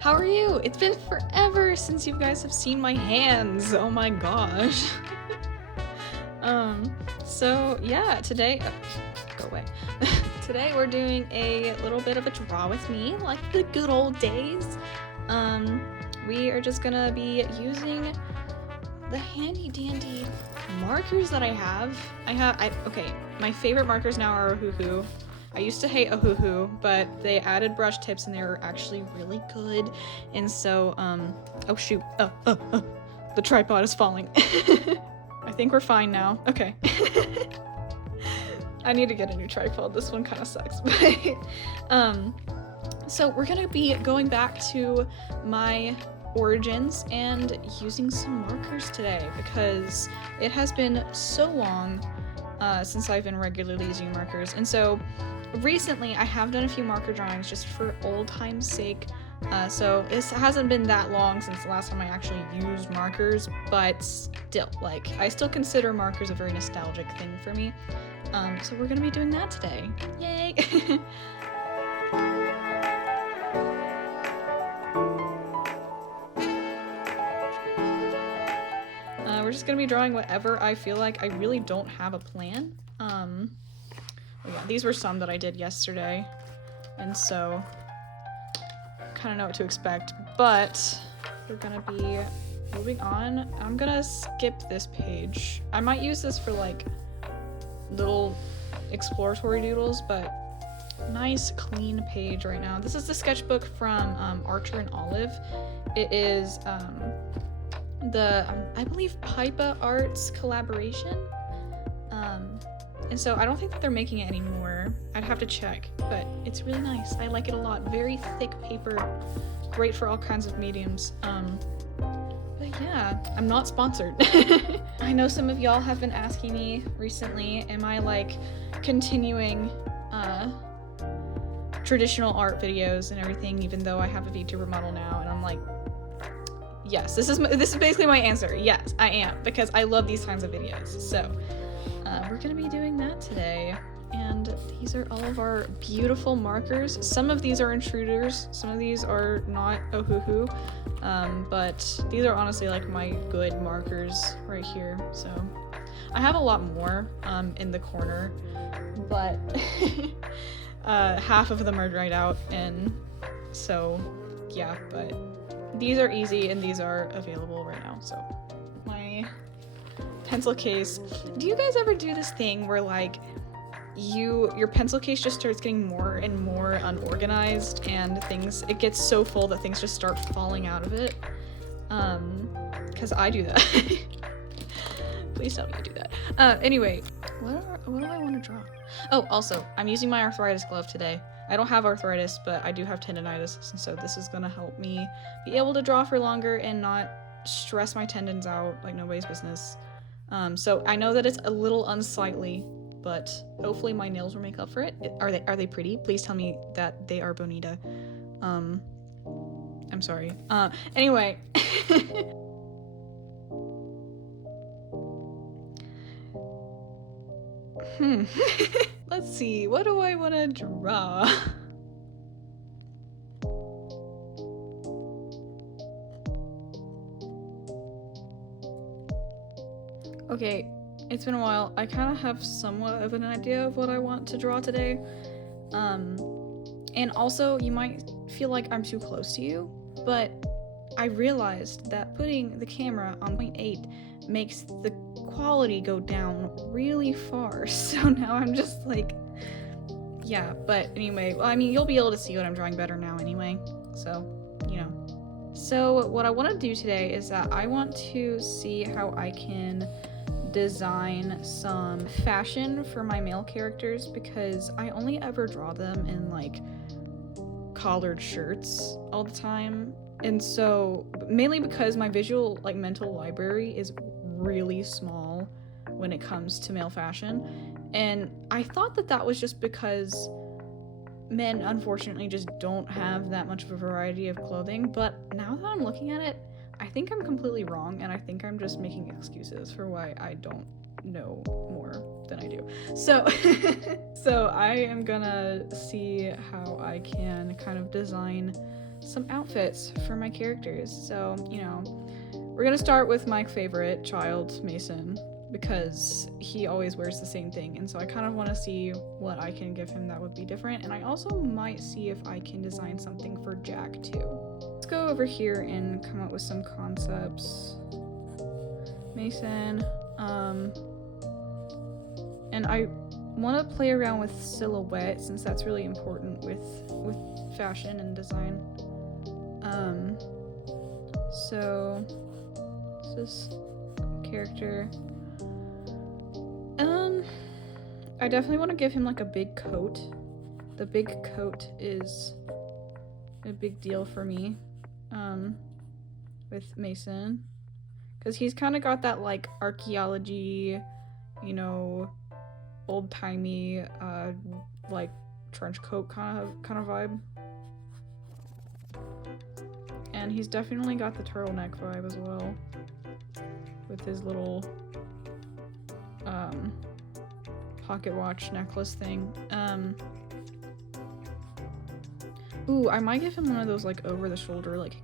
How are you? It's been forever since you guys have seen my hands. Oh my gosh. So yeah, today, go away. Today we're doing a little bit of a draw with me, like the good old days. We are just gonna be using the handy dandy markers that I have. Okay, my favorite markers now are Ohuhu. I used to hate Ohuhu, but they added brush tips and they were actually really good. And so, oh shoot, the tripod is falling. I think we're fine now. Okay. I need to get a new tripod. This one kind of sucks. But, so we're gonna be going back to my origins and using some markers today because it has been so long since I've been regularly using markers. And so recently I have done a few marker drawings just for old time's sake. So this hasn't been that long since the last time I actually used markers, but still, like, I still consider markers a very nostalgic thing for me. So we're gonna be doing that today. Yay! We're just gonna be drawing whatever I feel like. I really don't have a plan. Oh yeah, these were some that I did yesterday, and so kind of know what to expect, but we're gonna be moving on. I'm gonna skip this page. I might use this for like little exploratory doodles, but nice clean page right now. This is the sketchbook from Archer and Olive. It is I believe Pypah Arts collaboration. And so I don't think that they're making it anymore. I'd have to check, but it's really nice. I like it a lot. Very thick paper, great for all kinds of mediums. But yeah, I'm not sponsored. I know some of y'all have been asking me recently, am I like continuing traditional art videos and everything, even though I have a VTuber model now? And I'm like, yes, this is basically my answer. Yes, I am, because I love these kinds of videos. So we're gonna be doing that today, and these are all of our beautiful markers. Some of these are intruders, some of these are not Ohuhu, but these are honestly like my good markers right here. So I have a lot more in the corner, but half of them are dried out, and so yeah, but these are easy and these are available right now. So my pencil case. Do you guys ever do this thing where like your pencil case just starts getting more and more unorganized and it gets so full that things just start falling out of it? Because I do that. Please tell me you do that. Anyway, what do I want to draw? Oh, also, I'm using my arthritis glove today. I don't have arthritis, but I do have tendonitis, and so this is gonna help me be able to draw for longer and not stress my tendons out like nobody's business. So I know that it's a little unsightly, but hopefully my nails will make up for it. Are they pretty? Please tell me that they are bonita. I'm sorry. Anyway. Let's see, what do I want to draw? Okay, it's been a while. I kind of have somewhat of an idea of what I want to draw today. And also, you might feel like I'm too close to you, but I realized that putting the camera on 0.8 makes the quality go down really far. So now I'm just like, yeah, but anyway, well, I mean, you'll be able to see what I'm drawing better now anyway, so, you know. So what I want to do today is that I want to see how I can design some fashion for my male characters, because I only ever draw them in like collared shirts all the time. And so mainly because my visual like mental library is really small when it comes to male fashion, and I thought that was just because men unfortunately just don't have that much of a variety of clothing. But now that I'm looking at it, I think I'm completely wrong, and I think I'm just making excuses for why I don't know more than I do. So so I am gonna see how I can kind of design some outfits for my characters. So, you know, we're gonna start with my favorite child, Mason, because he always wears the same thing, and so I kind of want to see what I can give him that would be different, and I also might see if I can design something for Jack too. Let's go over here and come up with some concepts. Mason, and I want to play around with silhouette since that's really important with fashion and design. So this is character. I definitely want to give him like a big coat. The big coat is a big deal for me, with Mason, because he's kind of got that like archaeology, you know, old-timey, like trench coat kind of vibe. And he's definitely got the turtleneck vibe as well, with his little pocket watch necklace thing. Ooh, I might give him one of those like over the shoulder, like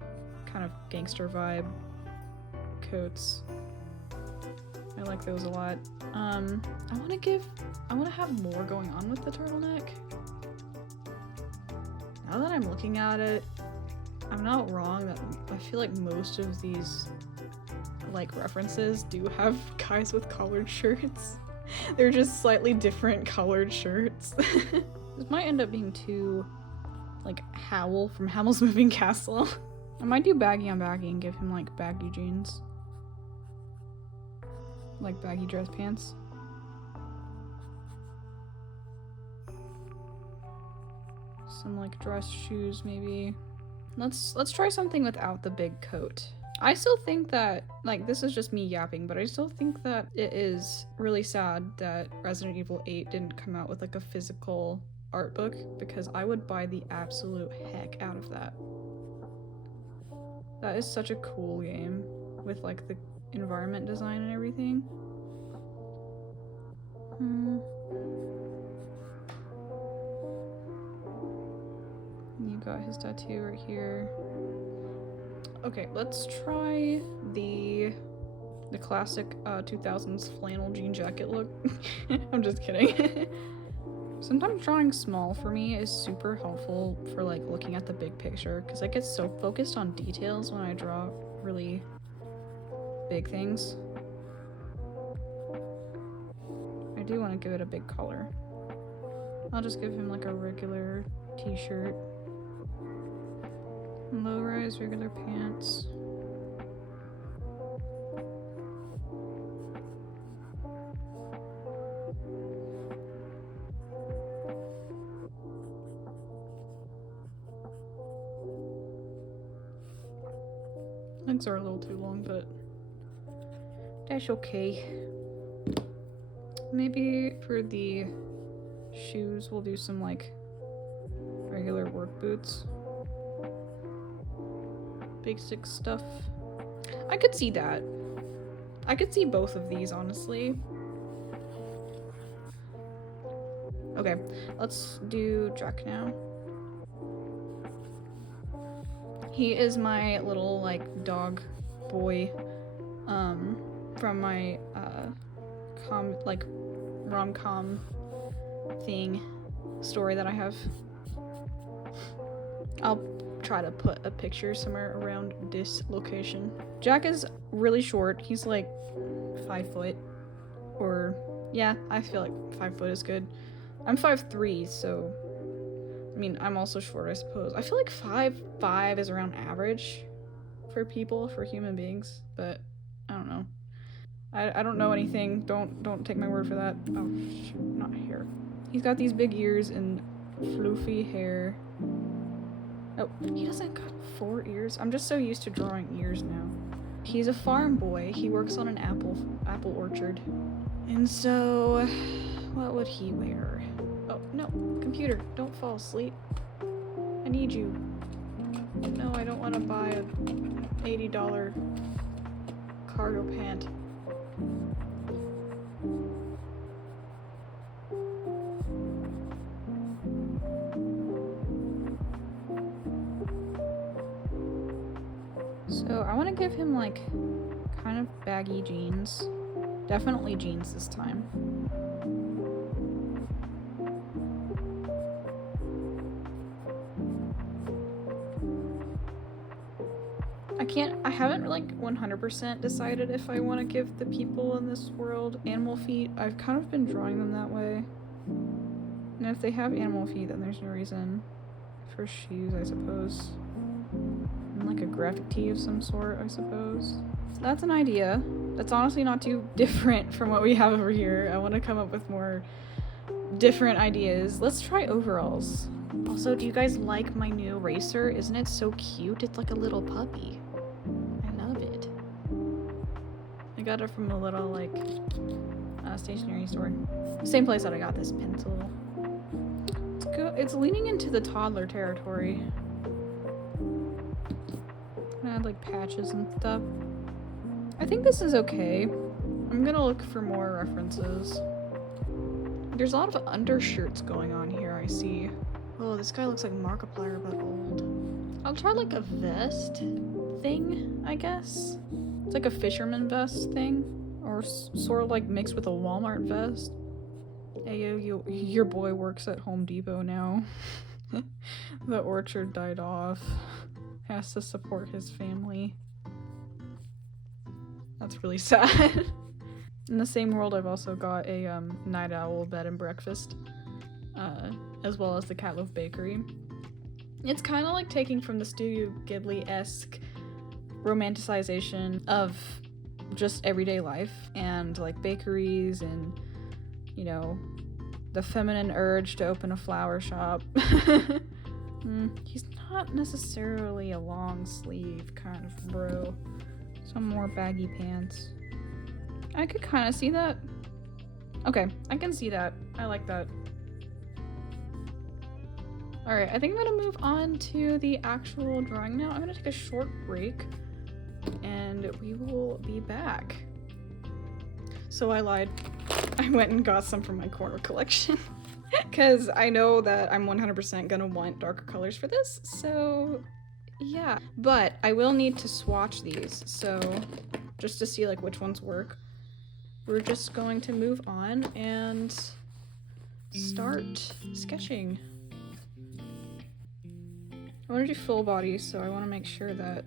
kind of gangster vibe coats. I like those a lot. I want to have more going on with the turtleneck. Now that I'm looking at it, I'm not wrong that I feel like most of these like references do have guys with collared shirts. They're just slightly different colored shirts. This might end up being too like Howl from Howl's Moving Castle. I might do baggy on baggy and give him like baggy jeans. Like baggy dress pants. Some like dress shoes maybe. Let's try something without the big coat. I still think that, like, this is just me yapping, but I still think that it is really sad that Resident Evil 8 didn't come out with like a physical art book, because I would buy the absolute heck out of that. That is such a cool game with like the environment design and everything. You got his tattoo right here. Okay, let's try the classic 2000s flannel jean jacket look. I'm just kidding. Sometimes drawing small for me is super helpful for like looking at the big picture, because I get so focused on details when I draw really big things. I do want to give it a big color. I'll just give him like a regular t-shirt. Low-rise regular pants. Legs are a little too long, but that's okay. Maybe for the shoes we'll do some like regular work boots. Basic stuff. I could see that. I could see both of these, honestly. Okay, let's do Jack now. He is my little like dog boy from my rom-com thing story that I have. I'll try to put a picture somewhere around this location. Jack is really short. He's like 5 foot, or yeah, I feel like 5 foot is good. I'm 5'3", so I mean, I'm also short, I suppose. I feel like 5'5" is around average for people, for human beings, but I don't know. I don't know anything. Don't take my word for that. Oh, not hair. He's got these big ears and floofy hair. Oh, he doesn't got 4 ears. I'm just so used to drawing ears now. He's a farm boy. He works on an apple orchard. And so, what would he wear? Oh, no. Computer, don't fall asleep. I need you. No, I don't want to buy a $80 cargo pant. So I want to give him like kind of baggy jeans. Definitely jeans this time. I haven't like 100% decided if I want to give the people in this world animal feet. I've kind of been drawing them that way. And if they have animal feet, then there's no reason for shoes, I suppose. And like a graphic tee of some sort, I suppose. So that's an idea. That's honestly not too different from what we have over here. I want to come up with more different ideas. Let's try overalls. Also, do you guys like my new eraser? Isn't it so cute? It's like a little puppy. I love it. I got it from a little like stationery store. Same place that I got this pencil. It's leaning into the toddler territory. I had like patches and stuff. I think this is okay. I'm gonna look for more references. There's a lot of undershirts going on here, I see. Oh, this guy looks like Markiplier but old. I'll try like a vest thing, I guess. It's like a fisherman vest thing. Or sort of like mixed with a Walmart vest. Hey, your boy works at Home Depot now. The orchard died off. Has to support his family. That's really sad. In the same world, I've also got a night owl bed and breakfast, as well as the Catloaf Bakery. It's kind of like taking from the Studio Ghibli-esque romanticization of just everyday life and like bakeries and, you know, the feminine urge to open a flower shop. He's not necessarily a long sleeve kind of bro. Some more baggy pants. I could kind of see that. Okay, I can see that. I like that. Alright, I think I'm gonna move on to the actual drawing now. I'm gonna take a short break and we will be back. So I lied. I went and got some from my corner collection because I know that I'm 100% gonna want darker colors for this, so yeah. But I will need to swatch these, so just to see like which ones work. We're just going to move on and start sketching. I want to do full body, so I want to make sure that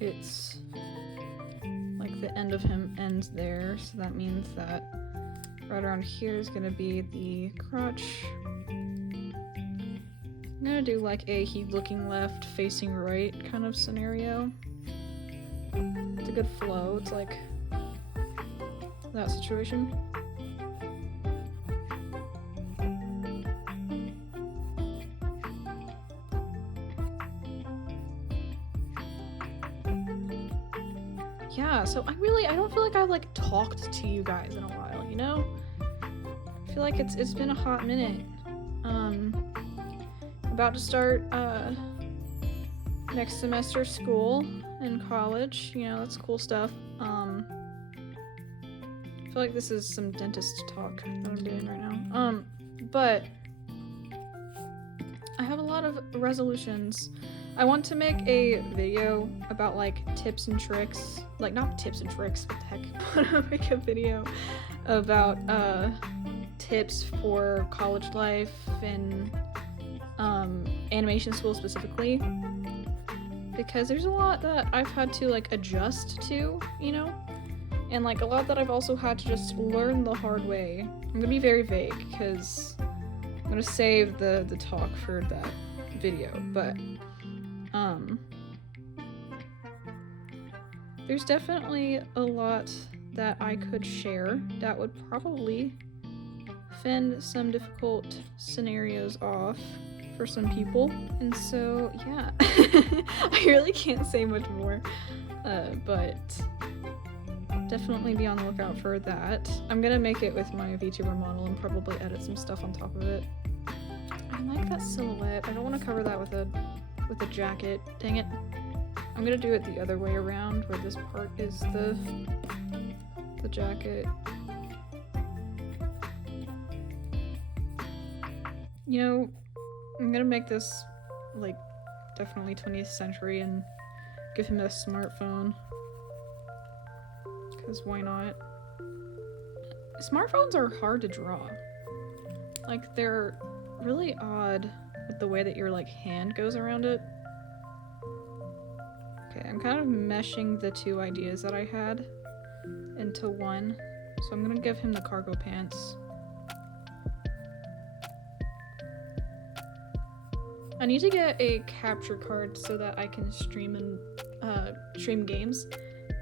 it's like the end of him ends there, so that means that right around here is gonna be the crotch. I'm gonna do like a he looking left, facing right kind of scenario. It's a good flow, it's like that situation. Yeah, so I don't feel like I've like talked to you guys in a while, you know? I feel like it's been a hot minute. About to start next semester school in college, you know, that's cool stuff. I feel like this is some dentist talk that I'm doing right now. But I have a lot of resolutions. I want to make a video about like tips and tricks, like not tips and tricks, what the heck. I want to make a video about tips for college life and animation school specifically, because there's a lot that I've had to like adjust to, you know, and like a lot that I've also had to just learn the hard way. I'm gonna be very vague because I'm gonna save the talk for that video, but there's definitely a lot that I could share that would probably fend some difficult scenarios off for some people, and so yeah. I really can't say much more, but definitely be on the lookout for that. I'm gonna make it with my VTuber model and probably edit some stuff on top of it. I like that silhouette. I don't want to cover that with a jacket. Dang it. I'm gonna do it the other way around, where this part is the jacket. You know, I'm gonna make this, like, definitely 20th century and give him a smartphone. Because why not? Smartphones are hard to draw. Like, they're really odd with the way that your, like, hand goes around it. Okay, I'm kind of meshing the two ideas that I had into one. So I'm gonna give him the cargo pants. I need to get a capture card so that I can stream and stream games,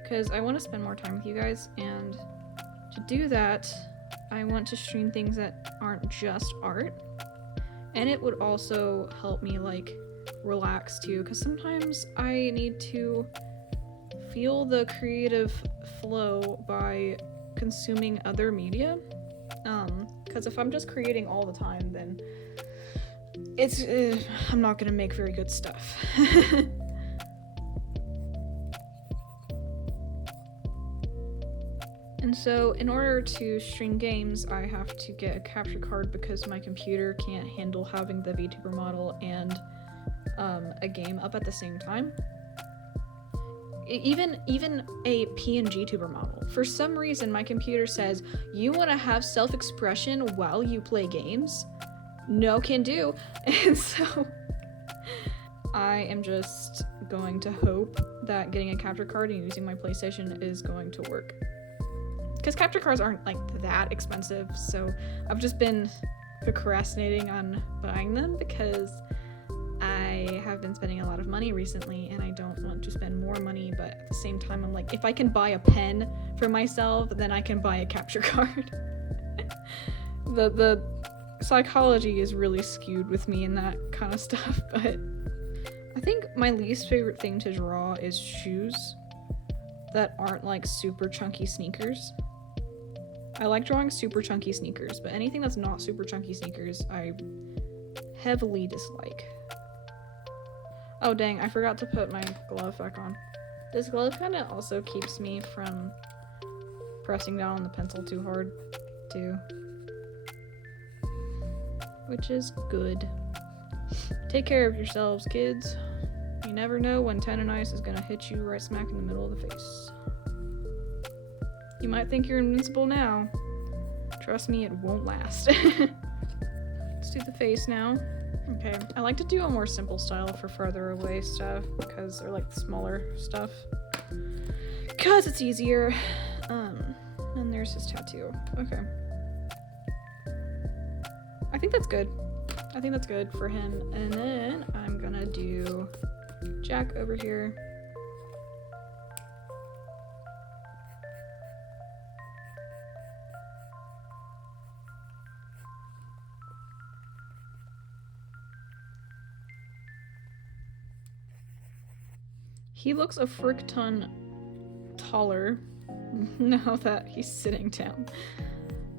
because I want to spend more time with you guys, and to do that, I want to stream things that aren't just art, and it would also help me like relax too, because sometimes I need to feel the creative flow by consuming other media, because if I'm just creating all the time, then it's I'm not gonna make very good stuff. And so in order to stream games, I have to get a capture card because my computer can't handle having the VTuber model and a game up at the same time. Even a PNG tuber model. For some reason, my computer says, you want to have self-expression while you play games? No can do. And so I am just going to hope that getting a capture card and using my PlayStation is going to work. Because capture cards aren't like that expensive, so I've just been procrastinating on buying them because I have been spending a lot of money recently and I don't want to spend more money, but at the same time I'm like, if I can buy a pen for myself, then I can buy a capture card. The psychology is really skewed with me and that kind of stuff, but I think my least favorite thing to draw is shoes that aren't like super chunky sneakers. I like drawing super chunky sneakers, but anything that's not super chunky sneakers, I heavily dislike. Oh dang, I forgot to put my glove back on. This glove kind of also keeps me from pressing down on the pencil too hard, too. Which is good. Take care of yourselves, kids. You never know when tendonitis is gonna hit you right smack in the middle of the face. You might think you're invincible now. Trust me, it won't last. Let's do the face now. Okay, I like to do a more simple style for further away stuff because they're like smaller stuff. Cause it's easier. And there's his tattoo. Okay. I think that's good. I think that's good for him. And then I'm gonna do Jack over here. He looks a frick ton taller now that he's sitting down,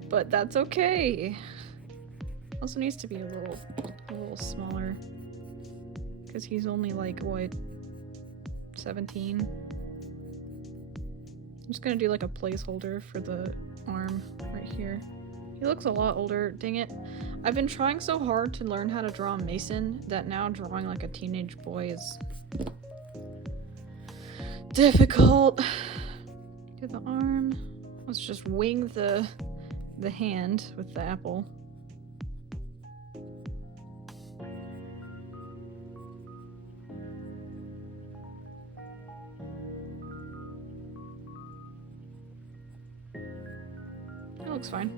but that's okay. Also needs to be a little smaller because he's only like what, 17. I'm just gonna do like a placeholder for the arm right here. He looks a lot older. Dang it. I've been trying so hard to learn how to draw Mason that now drawing like a teenage boy is difficult. Do the arm. Let's just wing the hand with the apple. That looks fine.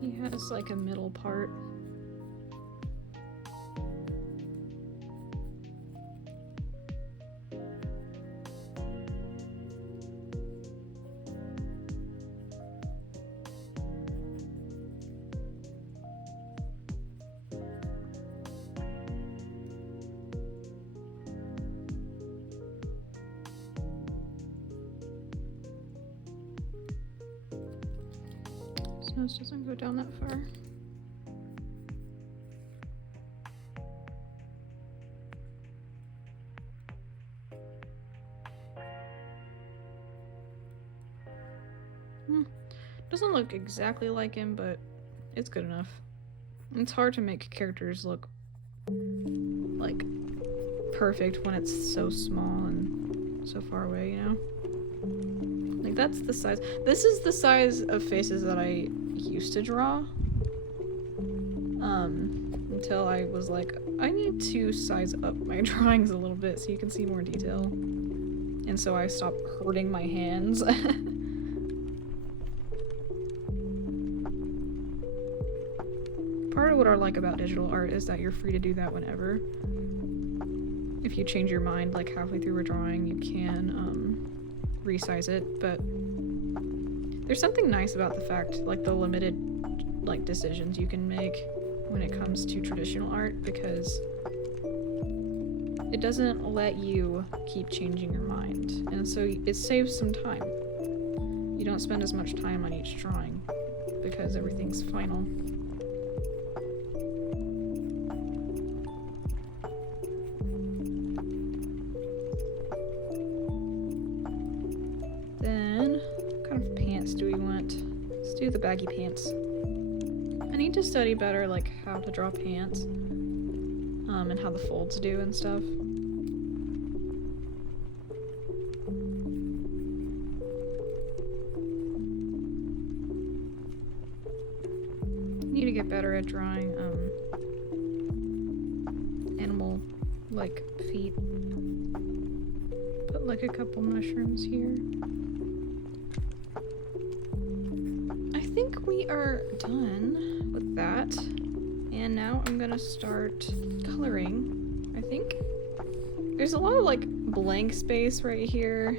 He has like a middle part. Nose doesn't go down that far. Doesn't look exactly like him, but it's good enough. It's hard to make characters look like perfect when it's so small and so far away, you know? Like that's the size. This is the size of faces that I used to draw. Until I was like, I need to size up my drawings a little bit so you can see more detail. And so I stopped hurting my hands. Part of what I like about digital art is that you're free to do that whenever. If you change your mind like halfway through a drawing, you can resize it, but there's something nice about the fact, like the limited like decisions you can make when it comes to traditional art, because it doesn't let you keep changing your mind, and so it saves some time. You don't spend as much time on each drawing because everything's final. Then, what kind of pants do we want? Let's do the baggy pants. I need to study better, like, how to draw pants, and how the folds do and stuff. Need to get better at drawing, animal, like, feet. Put, like, a couple mushrooms here. I think we are done with that, and now I'm gonna start coloring. I think there's a lot of like blank space right here.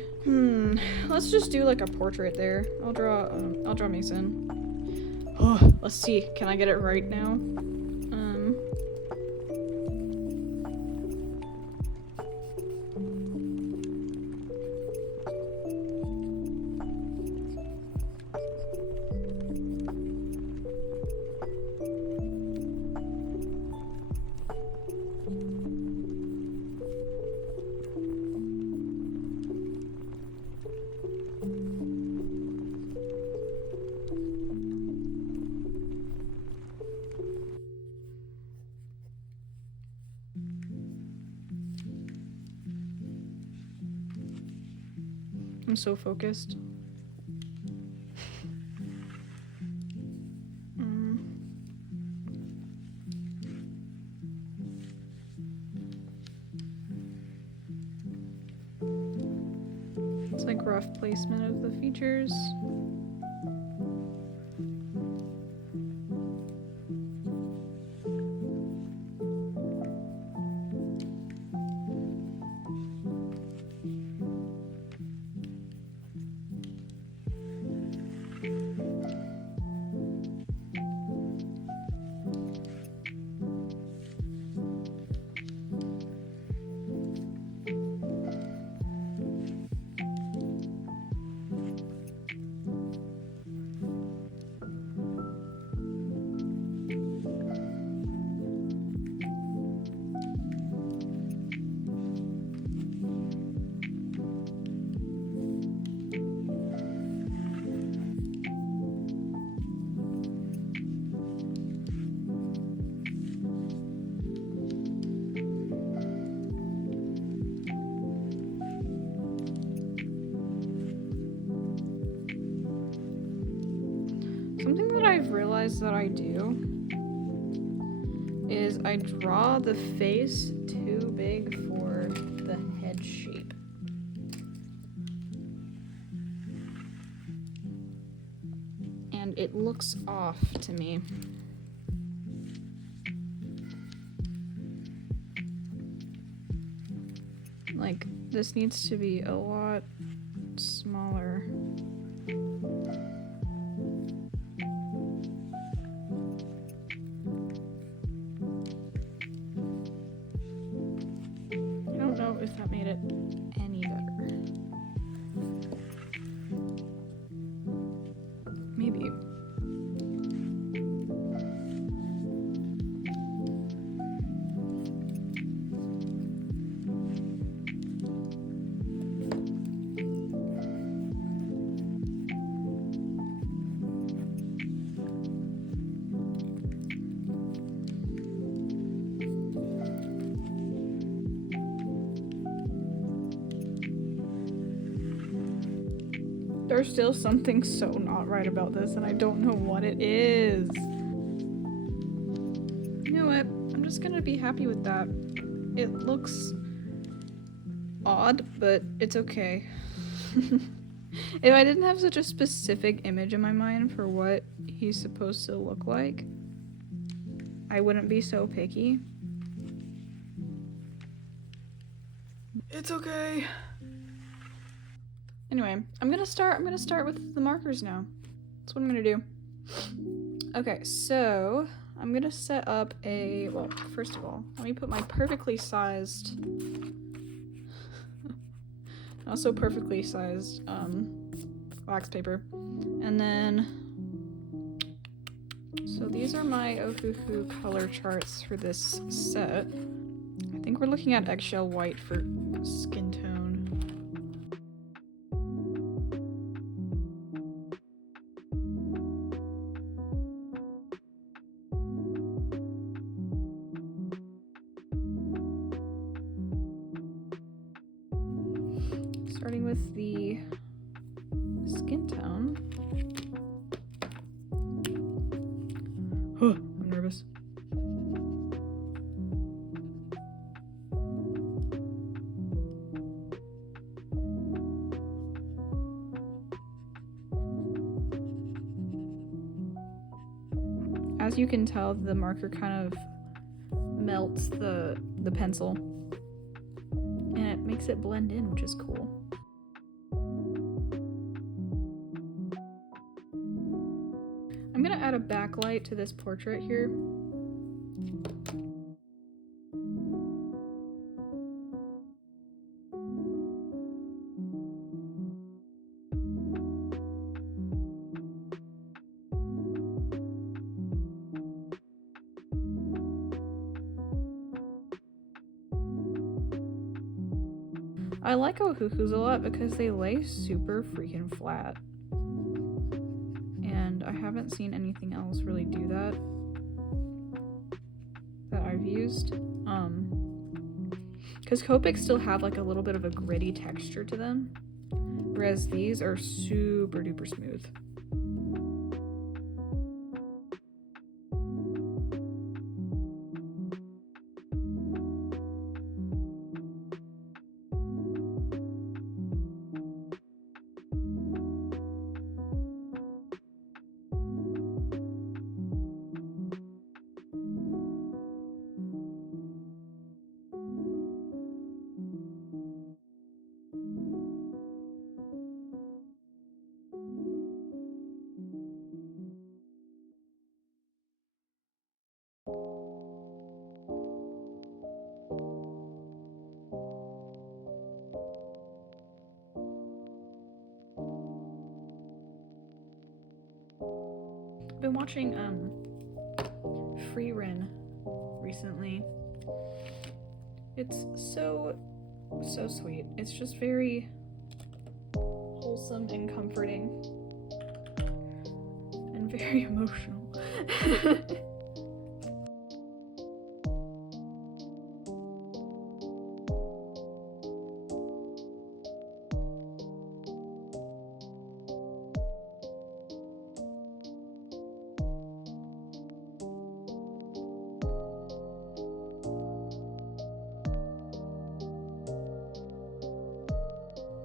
Let's just do like a portrait there. I'll draw Mason. Oh, let's see, can I get it right now? I'm so focused. It's like rough placement of the features. Something that I've realized that I do is I draw the face too big for the head shape. And it looks off to me. Like, this needs to be a lot smaller. If that made it any better. Maybe. There's still something so not right about this, and I don't know what it is. You know what? I'm just gonna be happy with that. It looks odd, but it's okay. If I didn't have such a specific image in my mind for what he's supposed to look like, I wouldn't be so picky. It's okay. Anyway, I'm gonna start with the markers now. That's what I'm gonna do. Okay, so I'm gonna set up a, well, first of all, let me put my perfectly sized, also perfectly sized wax paper. And then, so these are my Ohuhu color charts for this set. I think we're looking at eggshell white for skin tone. Starting with the skin tone. I'm nervous. As you can tell, the marker kind of melts the pencil, and it makes it blend in, which is cool. I'm gonna add a backlight to this portrait here. I like Ohuhus a lot because they lay super freaking flat. And I haven't seen anything else really do that I've used. Because Copics still have like a little bit of a gritty texture to them, whereas these are super duper smooth. Been watching Free Ren recently. It's so sweet. It's just very wholesome and comforting and very emotional.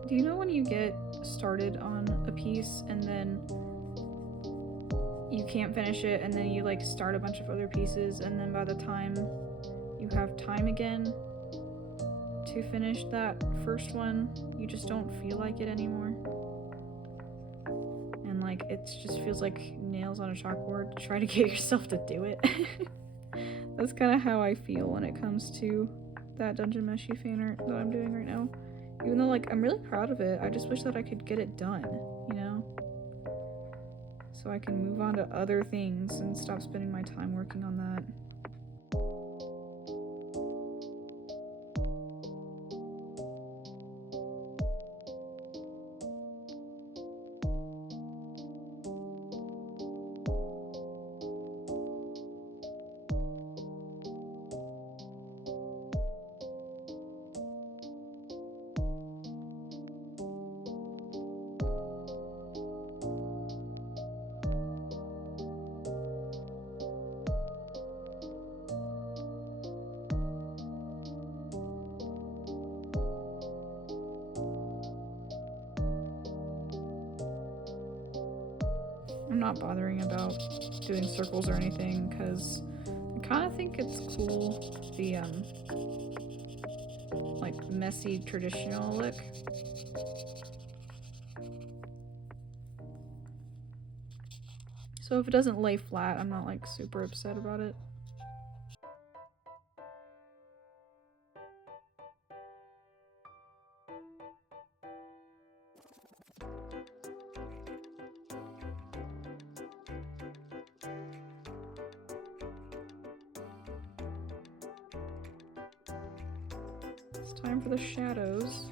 Do you know when you get started on a piece and then you can't finish it, and then you like start a bunch of other pieces, and then by the time you have time again to finish that first one, you just don't feel like it anymore? And like it just feels like nails on a chalkboard to try to get yourself to do it. That's kind of how I feel when it comes to that Dungeon Meshi fan art that I'm doing right now. Even though, like, I'm really proud of it, I just wish that I could get it done, you know? So I can move on to other things and stop spending my time working on that. not bothering about doing circles or anything because I kind of think it's cool, the like messy traditional look. So if it doesn't lay flat, I'm not like super upset about it. It's time for the shadows.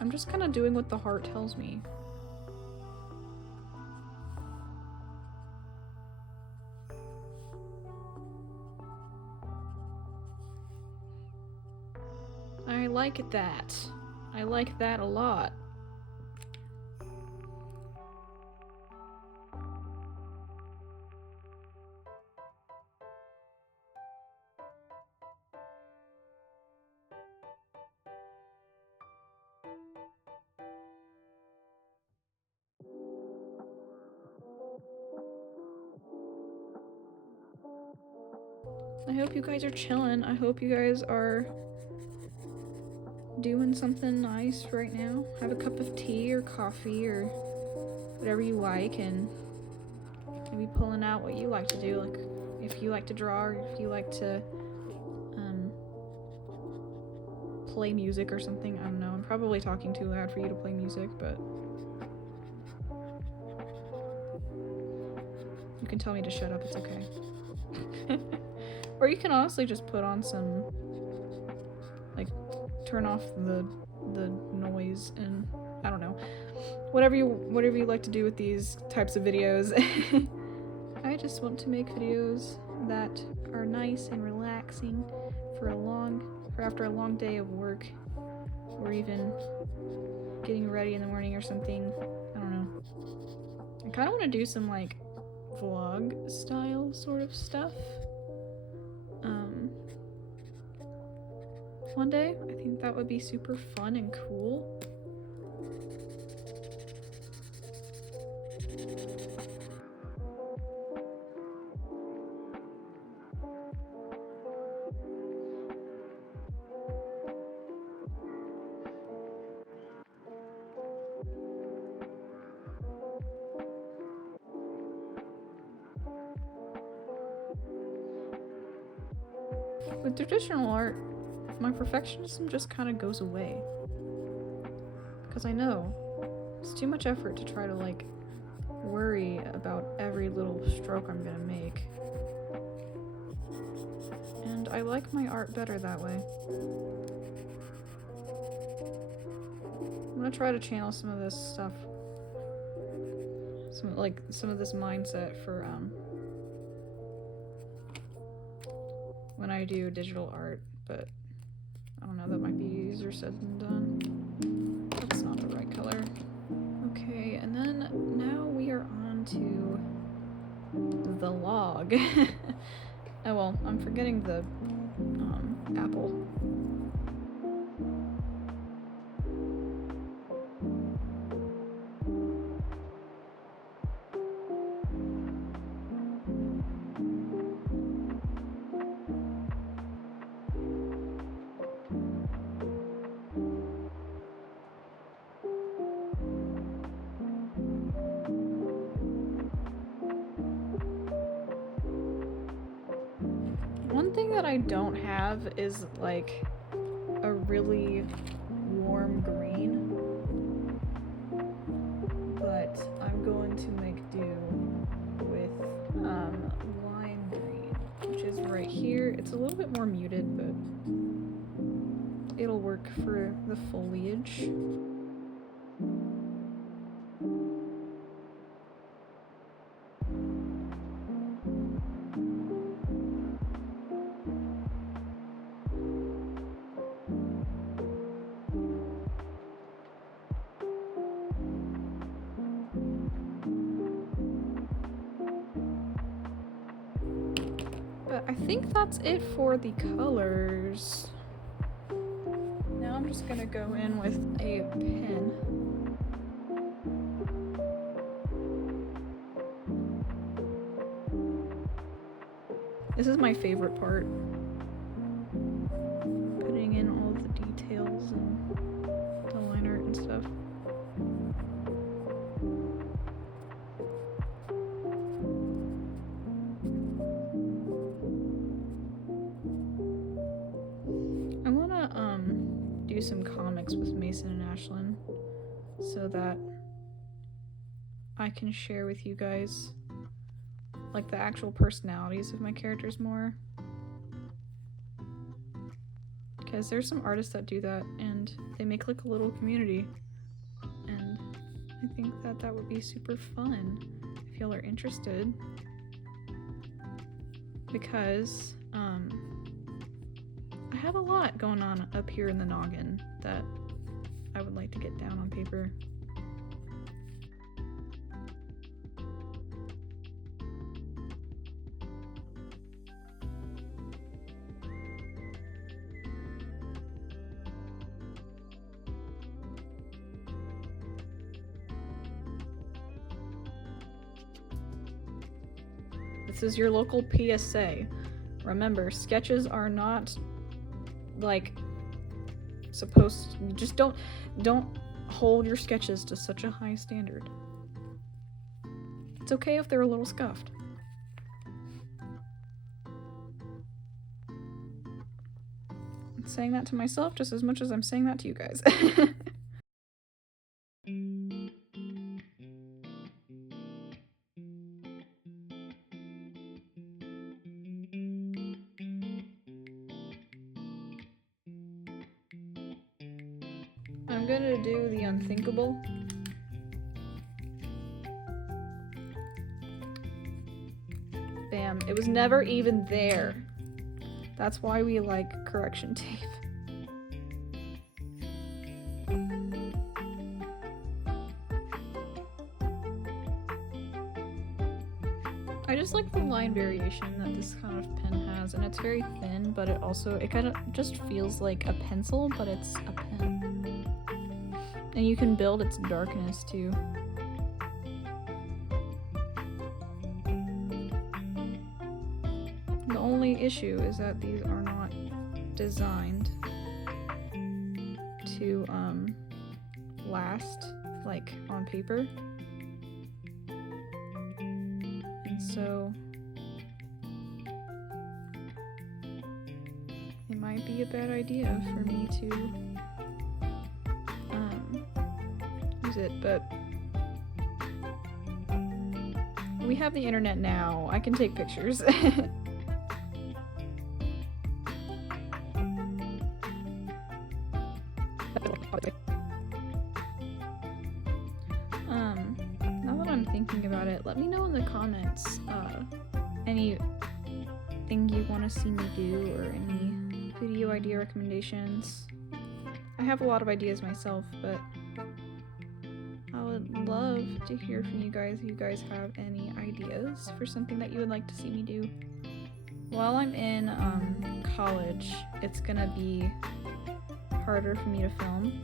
I'm just kind of doing what the heart tells me. I like that. I like that a lot. I hope you guys are chilling. I hope you guys are doing something nice right now. Have a cup of tea or coffee or whatever you like, and maybe pulling out what you like to do. Like if you like to draw, or if you like to play music or something. I don't know. I'm probably talking too loud for you to play music, but you can tell me to shut up. It's okay. Or you can honestly just put on some, like, turn off the noise, and I don't know, whatever you like to do with these types of videos. I just want to make videos that are nice and relaxing for after a long day of work, or even getting ready in the morning or something. I don't know. I kind of want to do some like vlog style sort of stuff. One day. I think that would be super fun and cool. With traditional art, my perfectionism just kind of goes away. Because I know it's too much effort to try to like worry about every little stroke I'm gonna make. And I like my art better that way. I'm gonna try to channel some of this stuff, some of this mindset for when I do digital art, but I don't know, that might be easier said than done. That's not the right color. Okay, and then now we are on to the log. Oh well, I'm forgetting the apple. One thing that I don't have is like a really warm green, but I'm going to make do with lime green, which is right here. It's a little bit more muted, but it'll work for the foliage. I think that's it for the colors. Now I'm just gonna go in with a pen. This is my favorite part. Putting in all the details and the line art and stuff. I wanna do some comics with Mason and Ashlyn so that I can share with you guys like the actual personalities of my characters more, because there's some artists that do that and they make like a little community, and I think that that would be super fun if y'all are interested, because I have a lot going on up here in the noggin that I would like to get down on paper. This is your local PSA. Remember, sketches are not like supposed to, just don't hold your sketches to such a high standard. It's okay if they're a little scuffed. I'm saying that to myself just as much as I'm saying that to you guys. I'm gonna do the unthinkable. Bam, it was never even there. That's why we like correction tape. I just like the line variation that this kind of pen has, and it's very thin, but it kind of just feels like a pencil, but it's a pen. And you can build its darkness too. The only issue is that these are not designed to last like on paper. And so it might be a bad idea for me to use it, but we have the internet now. I can take pictures. Now that I'm thinking about it, let me know in the comments anything you want to see me do or any video idea recommendations. I have a lot of ideas myself, but I would love to hear from you guys if you guys have any ideas for something that you would like to see me do. While I'm in college, it's gonna be harder for me to film,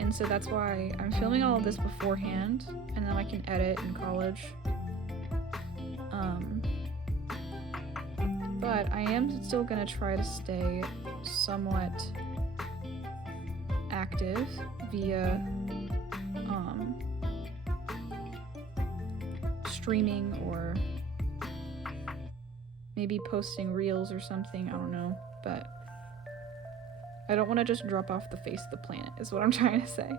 and so that's why I'm filming all of this beforehand, and then I can edit in college. But I am still gonna try to stay somewhat active via streaming or maybe posting reels or something, I don't know, but I don't want to just drop off the face of the planet is what I'm trying to say,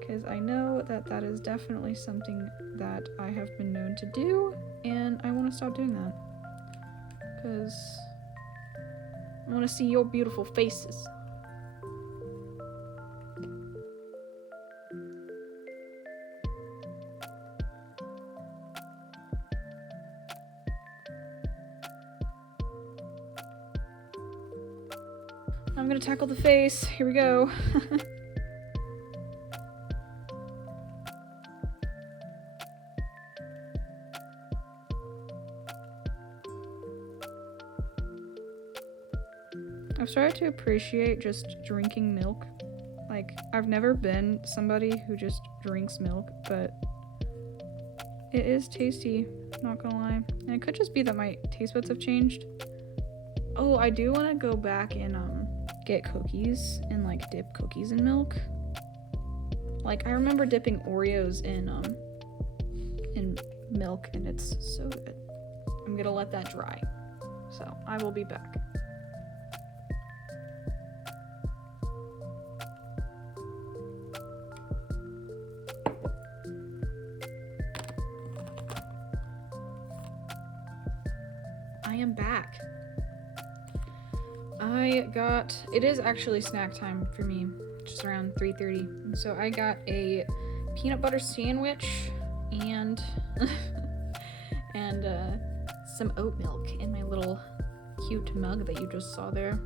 because I know that that is definitely something that I have been known to do, and I want to stop doing that because I want to see your beautiful faces. I'm gonna tackle the face. Here we go. started to appreciate just drinking milk. Like, I've never been somebody who just drinks milk, but it is tasty, not gonna lie. And it could just be that my taste buds have changed. Oh, I do want to go back and get cookies and like dip cookies in milk. Like, I remember dipping Oreos in milk, and it's so good. I'm gonna let that dry, so I will be back. I am back. It is actually snack time for me, just around 3:30. So I got a peanut butter sandwich and some oat milk in my little cute mug that you just saw there.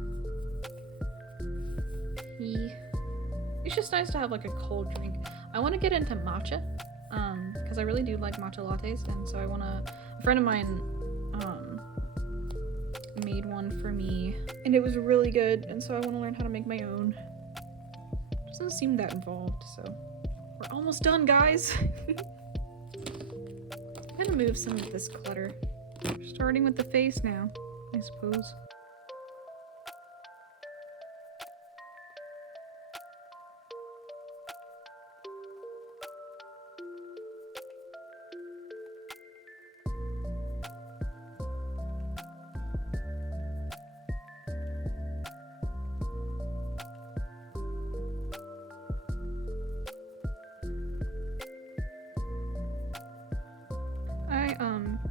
It's just nice to have like a cold drink. I want to get into matcha, because I really do like matcha lattes, and so a friend of mine made one for me, and it was really good, and so I want to learn how to make my own. Doesn't seem that involved, so we're almost done, guys. I'm gonna move some of this clutter, starting with the face now, I suppose.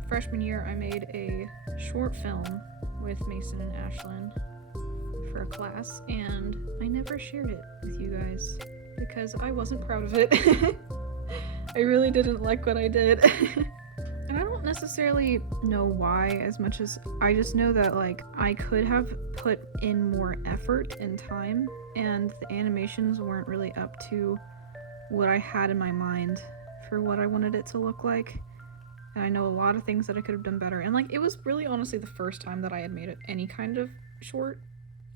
Freshman year, I made a short film with Mason and Ashlyn for a class, and I never shared it with you guys because I wasn't proud of it. I really didn't like what I did. And I don't necessarily know why as much as I just know that like I could have put in more effort and time, and the animations weren't really up to what I had in my mind for what I wanted it to look like. And I know a lot of things that I could have done better. And like, it was really honestly the first time that I had made any kind of short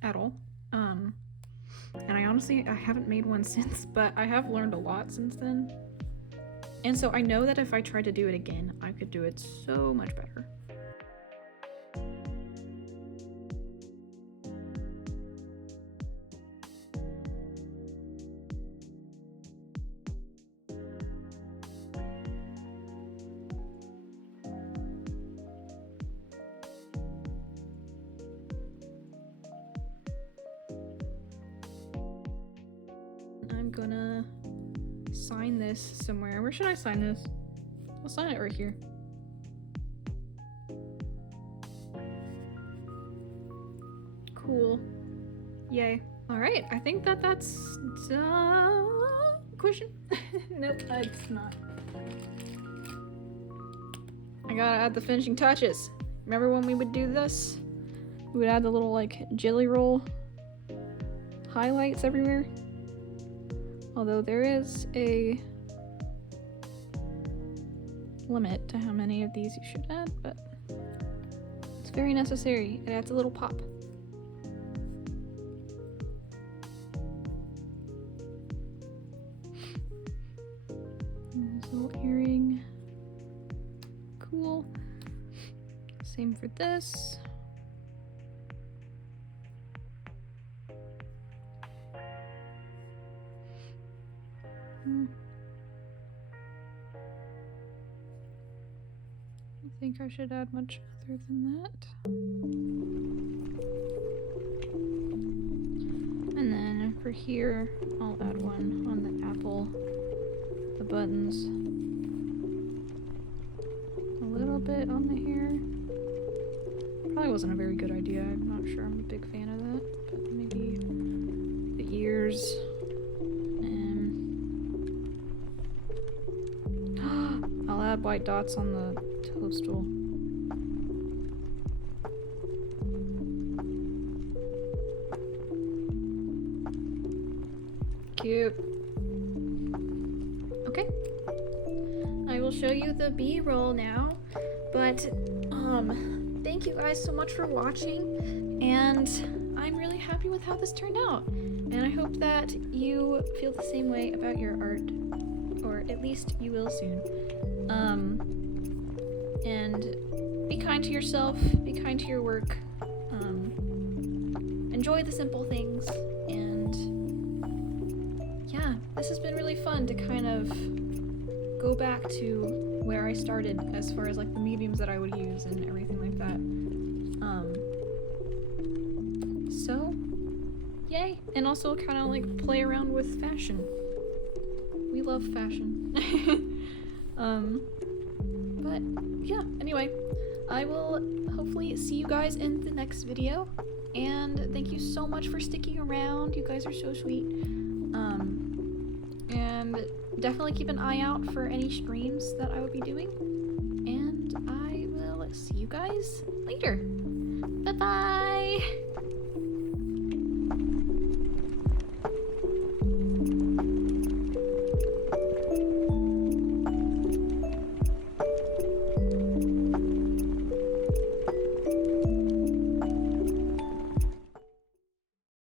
at all. And I haven't made one since, but I have learned a lot since then. And so I know that if I tried to do it again, I could do it so much better. I'm gonna sign this somewhere. Where should I sign this? I'll sign it right here. Cool. Yay. Alright, I think that's question? Nope, it's not. I gotta add the finishing touches. Remember when we would do this? We would add the little like Jellyroll highlights everywhere. Although there is a limit to how many of these you should add, but it's very necessary. It adds a little pop. And this little earring. Cool. Same for this. I think I should add much other than that. And then for here, I'll add one on the apple, the buttons, a little bit on the hair. Probably wasn't a very good idea. I'm not sure I'm a big fan of that, but maybe the ears. I'll add white dots on the toadstool. Cute. Okay. I will show you the B-roll now, but thank you guys so much for watching, and I'm really happy with how this turned out. And I hope that you feel the same way about your art, or at least you will soon. And be kind to yourself, be kind to your work, enjoy the simple things, and yeah, this has been really fun to kind of go back to where I started as far as like the mediums that I would use and everything like that. So yay, and also kind of like play around with fashion. We love fashion. But yeah, anyway, I will hopefully see you guys in the next video, and thank you so much for sticking around. You guys are so sweet. And definitely keep an eye out for any streams that I will be doing, and I will see you guys later. Bye bye.